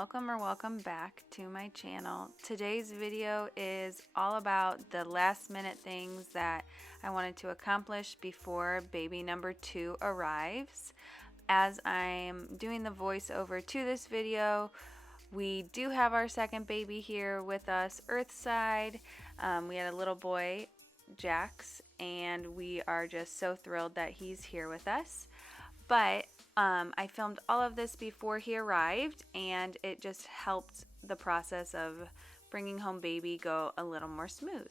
welcome or welcome back to my channel. Today's video is all about the last minute things that I wanted to accomplish before baby number 2 arrives. As I'm doing the voiceover to this video, we do have our second baby here with us, Earthside. We had a little boy, Jax, and we are just so thrilled that he's here with us. But I filmed all of this before he arrived, and it just helped the process of bringing home baby go a little more smooth.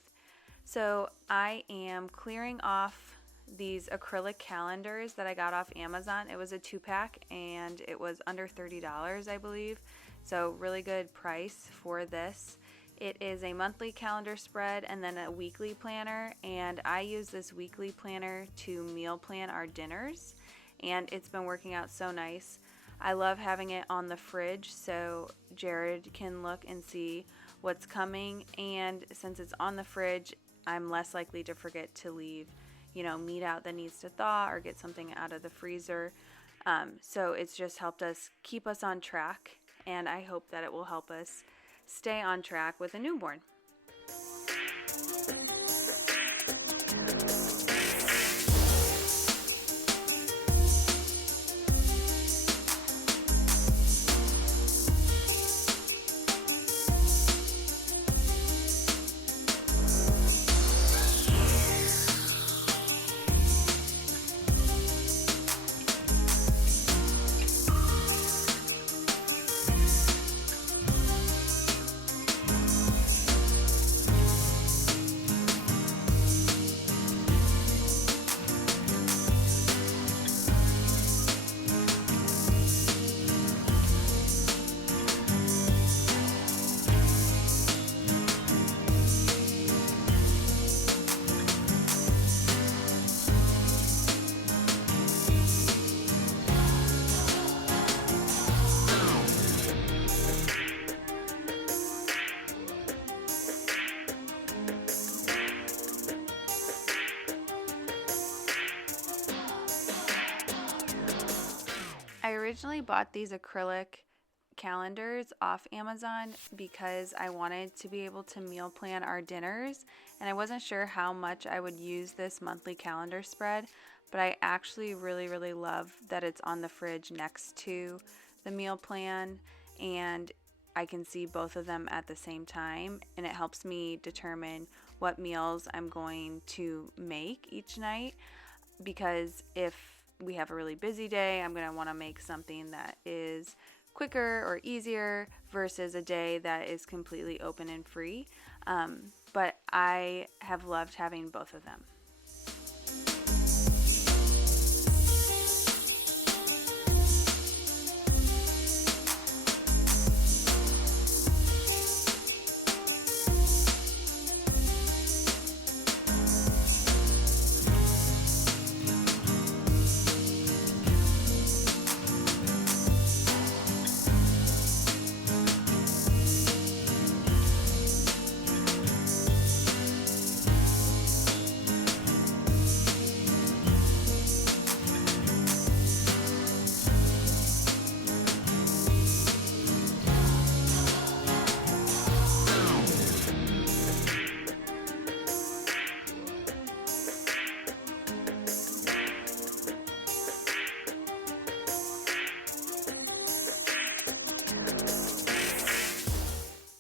So I am clearing off these acrylic calendars that I got off Amazon. It was a 2-pack and it was under $30, I believe. So really good price for this. It is a monthly calendar spread and then a weekly planner, and I use this weekly planner to meal plan our dinners, and it's been working out so nice. I love having it on the fridge so Jared can look and see what's coming, and since it's on the fridge, I'm less likely to forget to leave, meat out that needs to thaw or get something out of the freezer. So it's just helped us keep us on track, and I hope that it will help us stay on track with a newborn. I originally bought these acrylic calendars off Amazon because I wanted to be able to meal plan our dinners, and I wasn't sure how much I would use this monthly calendar spread, but I actually really love that it's on the fridge next to the meal plan, and I can see both of them at the same time, and it helps me determine what meals I'm going to make each night, because if we have a really busy day, I'm going to want to make something that is quicker or easier versus a day that is completely open and free. But I have loved having both of them.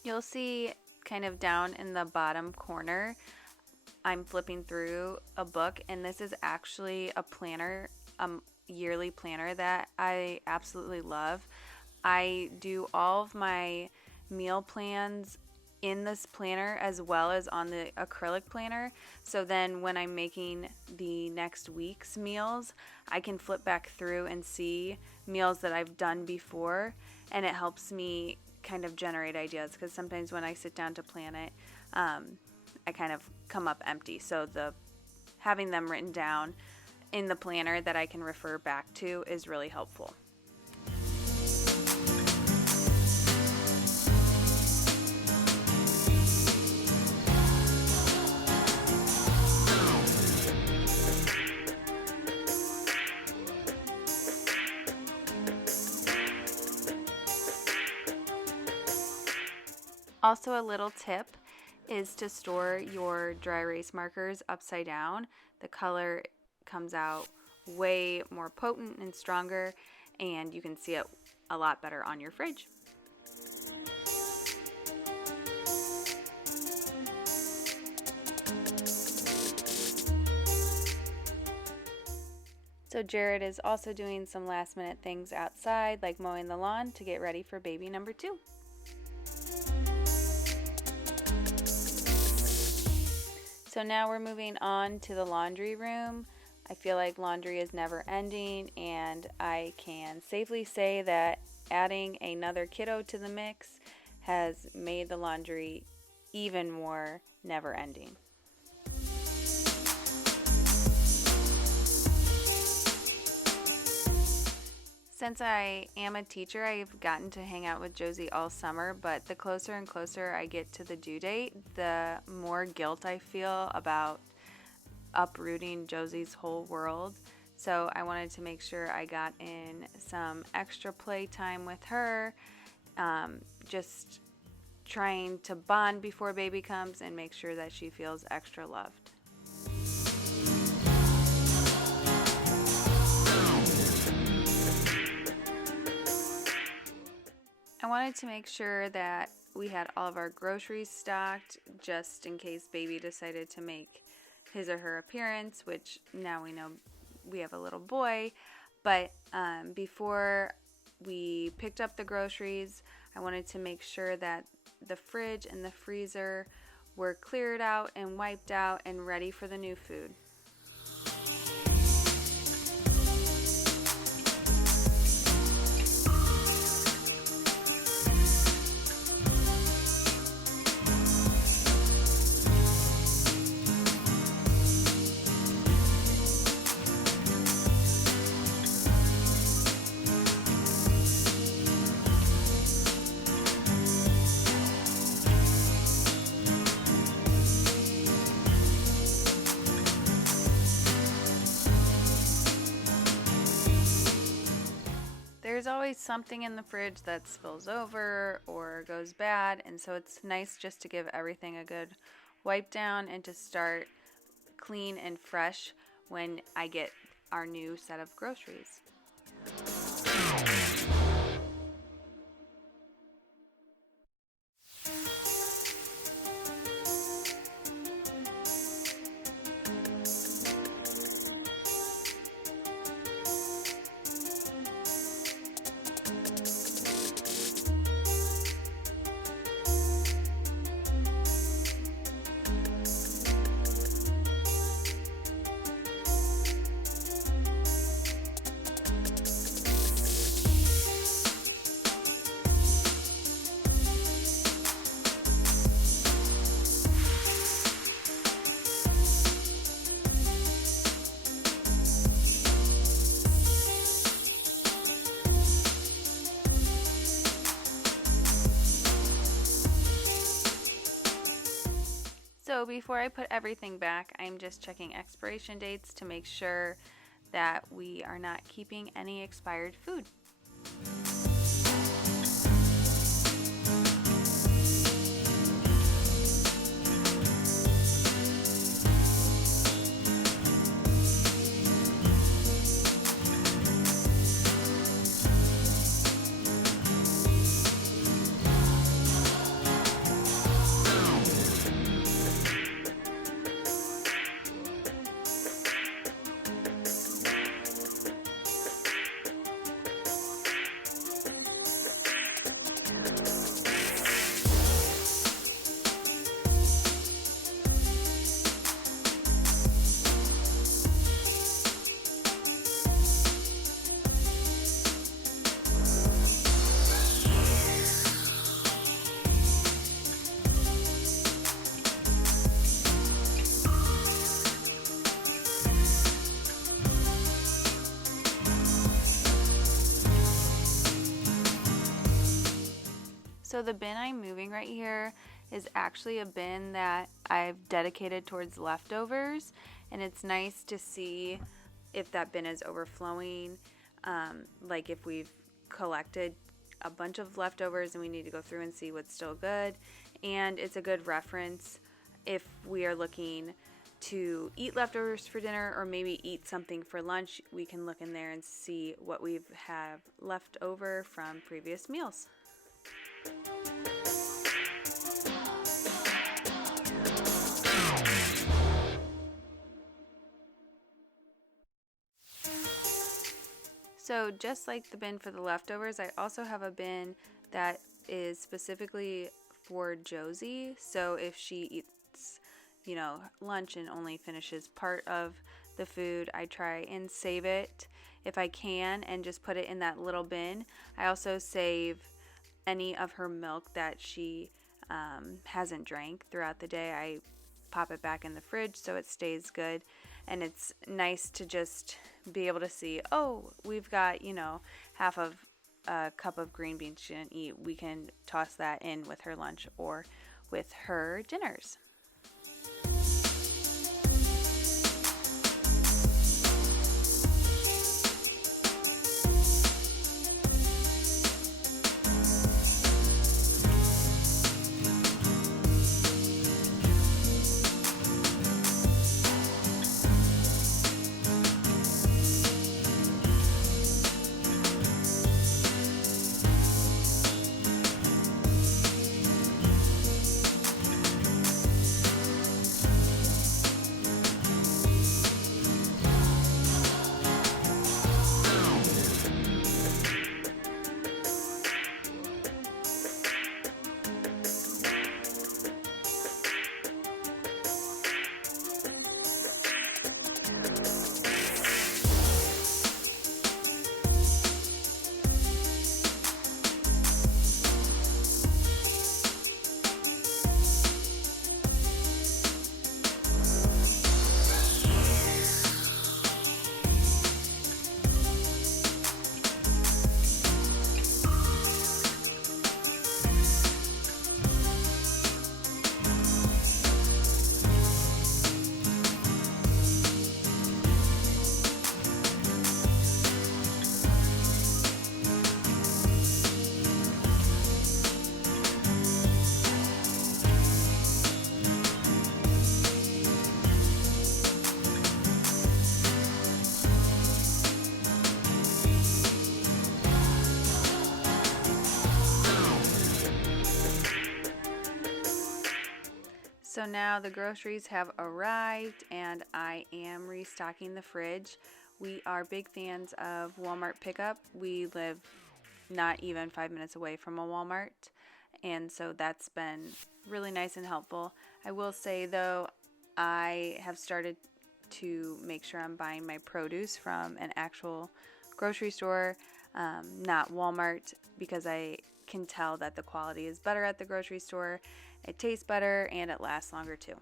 You'll see kind of down in the bottom corner, I'm flipping through a book, and this is actually a planner, yearly planner that I absolutely love. I do all of my meal plans in this planner as well as on the acrylic planner, so then when I'm making the next week's meals, I can flip back through and see meals that I've done before, and it helps me kind of generate ideas, because sometimes when I sit down to plan it, I kind of come up empty. So having them written down in the planner that I can refer back to is really helpful. Also, a little tip is to store your dry erase markers upside down. The color comes out way more potent and stronger, and you can see it a lot better on your fridge. So Jared is also doing some last minute things outside, like mowing the lawn to get ready for baby number 2. So now we're moving on to the laundry room. I feel like laundry is never ending, and I can safely say that adding another kiddo to the mix has made the laundry even more never ending. Since I am a teacher, I've gotten to hang out with Josie all summer, but the closer and closer I get to the due date, the more guilt I feel about uprooting Josie's whole world. So I wanted to make sure I got in some extra play time with her, just trying to bond before baby comes and make sure that she feels extra loved. I wanted to make sure that we had all of our groceries stocked just in case baby decided to make his or her appearance, which now we know we have a little boy. But before we picked up the groceries, I wanted to make sure that the fridge and the freezer were cleared out and wiped out and ready for the new food. There's always something in the fridge that spills over or goes bad, and so it's nice just to give everything a good wipe down and to start clean and fresh when I get our new set of groceries. So before I put everything back, I'm just checking expiration dates to make sure that we are not keeping any expired food. So the bin I'm moving right here is actually a bin that I've dedicated towards leftovers, and it's nice to see if that bin is overflowing, like if we've collected a bunch of leftovers and we need to go through and see what's still good. And it's a good reference if we are looking to eat leftovers for dinner or maybe eat something for lunch. We can look in there and see what we have left over from previous meals. So just like the bin for the leftovers, I also have a bin that is specifically for Josie. So if she eats, lunch and only finishes part of the food, I try and save it if I can and just put it in that little bin. I also save any of her milk that she hasn't drank throughout the day. I pop it back in the fridge so it stays good. And it's nice to just be able to see, oh, we've got, half of a cup of green beans she didn't eat. We can toss that in with her lunch or with her dinners. So now the groceries have arrived and I am restocking the fridge. We are big fans of Walmart pickup. We live not even 5 minutes away from a Walmart, and so that's been really nice and helpful. I will say though, I have started to make sure I'm buying my produce from an actual grocery store, not Walmart, because I can tell that the quality is better at the grocery store. It tastes better and it lasts longer too.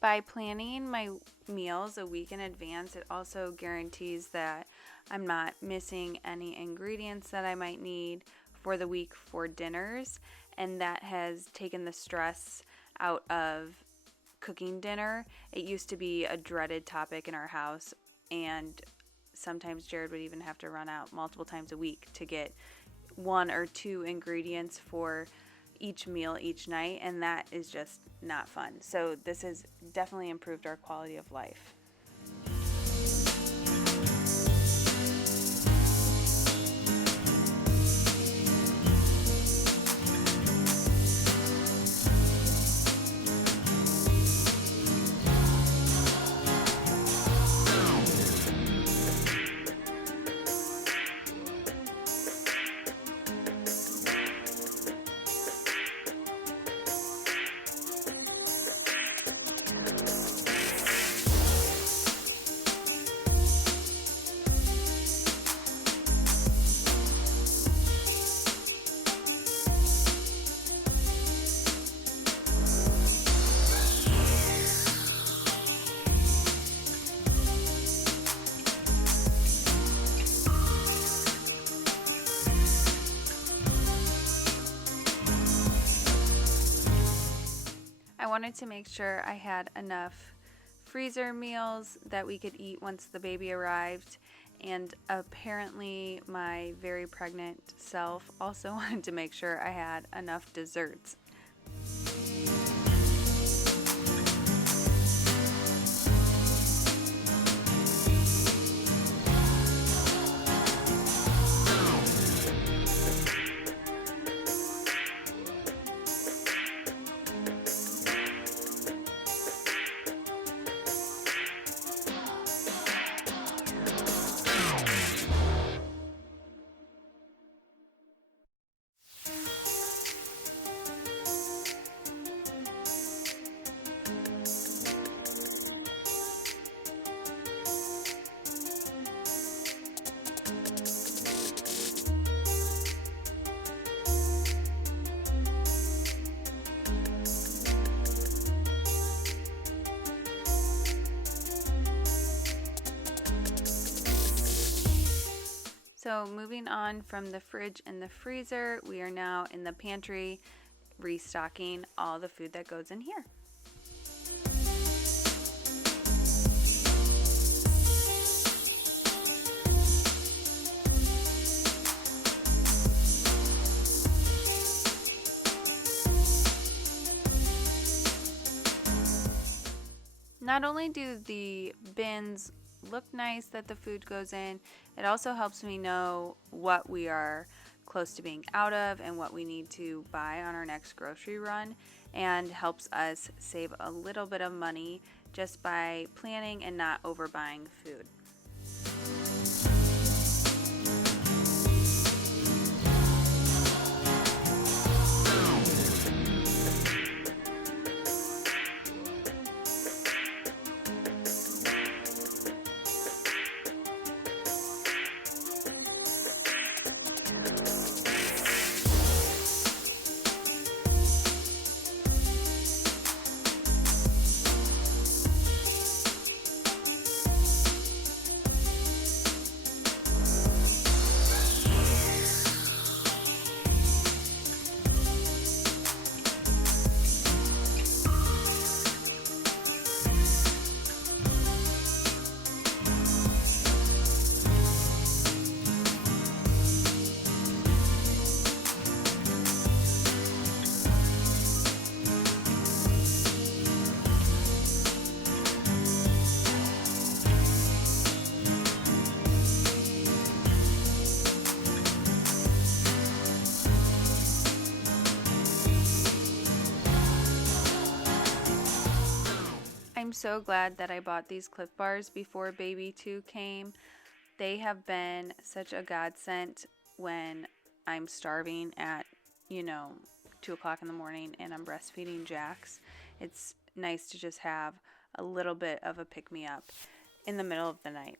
By planning my meals a week in advance, it also guarantees that I'm not missing any ingredients that I might need for the week for dinners, and that has taken the stress out of cooking dinner. It used to be a dreaded topic in our house, and sometimes Jared would even have to run out multiple times a week to get 1 or 2 ingredients for each meal each night, and that is just not fun. So this has definitely improved our quality of life. wanted to make sure I had enough freezer meals that we could eat once the baby arrived. And apparently my very pregnant self also wanted to make sure I had enough desserts. So moving on from the fridge and the freezer, we are now in the pantry restocking all the food that goes in here. Not only do the bins look nice that the food goes in, it also helps me know what we are close to being out of and what we need to buy on our next grocery run, and helps us save a little bit of money just by planning and not overbuying food. I'm so glad that I bought these Cliff Bars before baby 2 came. They have been such a godsend when I'm starving at, 2 o'clock in the morning and I'm breastfeeding Jax. It's nice to just have a little bit of a pick-me-up in the middle of the night.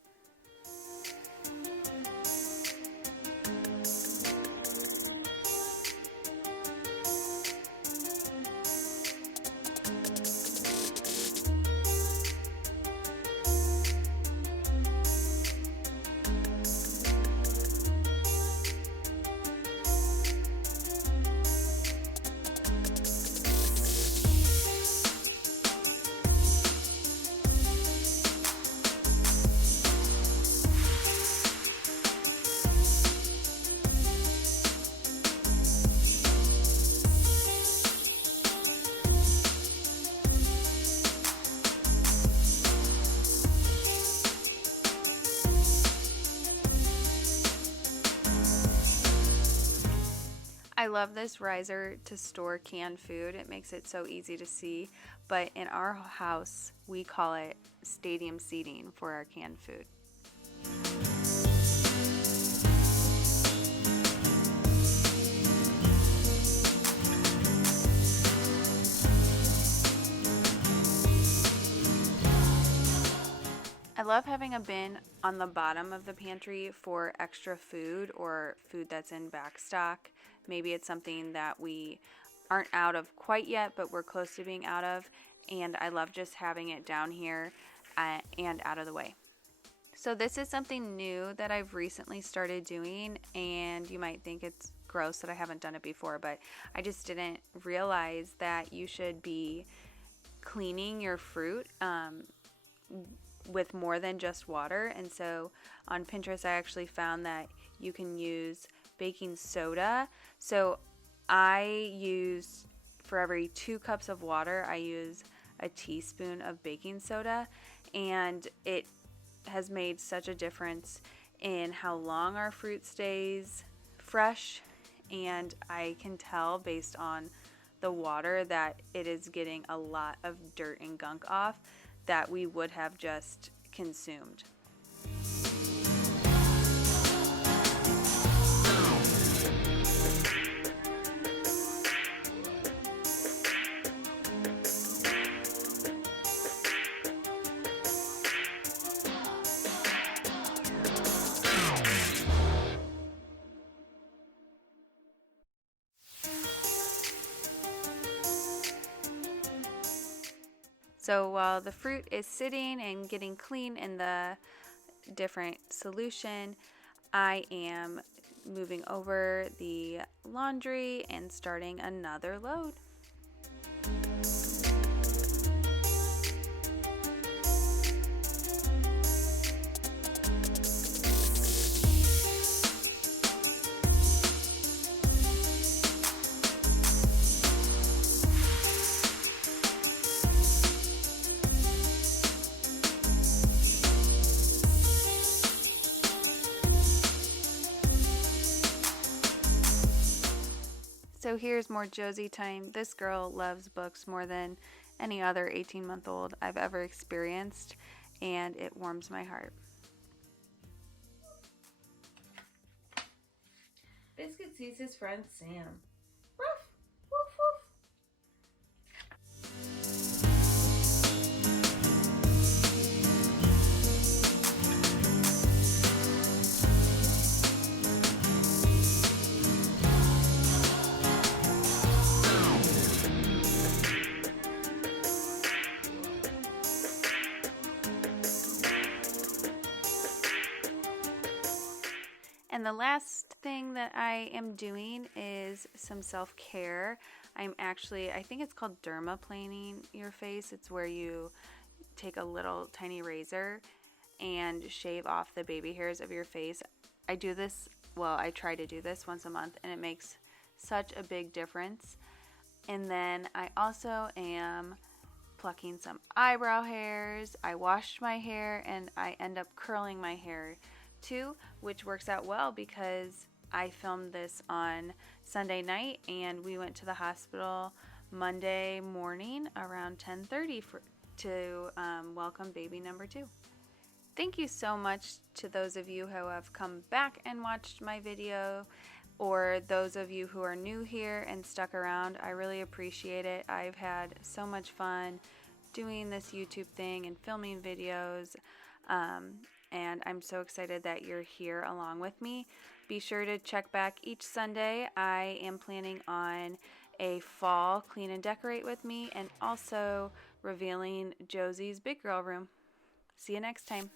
I love this riser to store canned food. It makes it so easy to see, but in our house we call it stadium seating for our canned food. I love having a bin on the bottom of the pantry for extra food or food that's in back stock. Maybe it's something that we aren't out of quite yet, but we're close to being out of, and I love just having it down here and out of the way. So this is something new that I've recently started doing, and you might think it's gross that I haven't done it before, but I just didn't realize that you should be cleaning your fruit with more than just water. And so on Pinterest, I actually found that you can use baking soda. So I use, for every 2 cups of water, I use a teaspoon of baking soda, and it has made such a difference in how long our fruit stays fresh. And I can tell based on the water that it is getting a lot of dirt and gunk off that we would have just consumed. So while the fruit is sitting and getting clean in the different solution, I am moving over the laundry and starting another load. So here's more Josie time. This girl loves books more than any other 18-month-old I've ever experienced, and it warms my heart. Biscuit sees his friend Sam. Ruff, woof, woof. And the last thing that I am doing is some self-care. I think it's called dermaplaning your face. It's where you take a little tiny razor and shave off the baby hairs of your face. I try to do this once a month, and it makes such a big difference. And then I also am plucking some eyebrow hairs. I washed my hair, and I end up curling my hair too, which works out well because I filmed this on Sunday night and we went to the hospital Monday morning around 10:30 to welcome baby number 2. Thank you so much to those of you who have come back and watched my video, or those of you who are new here and stuck around. I really appreciate it. I've had so much fun doing this YouTube thing and filming videos. And I'm so excited that you're here along with me. Be sure to check back each Sunday. I am planning on a fall clean and decorate with me, and also revealing Josie's big girl room. See you next time.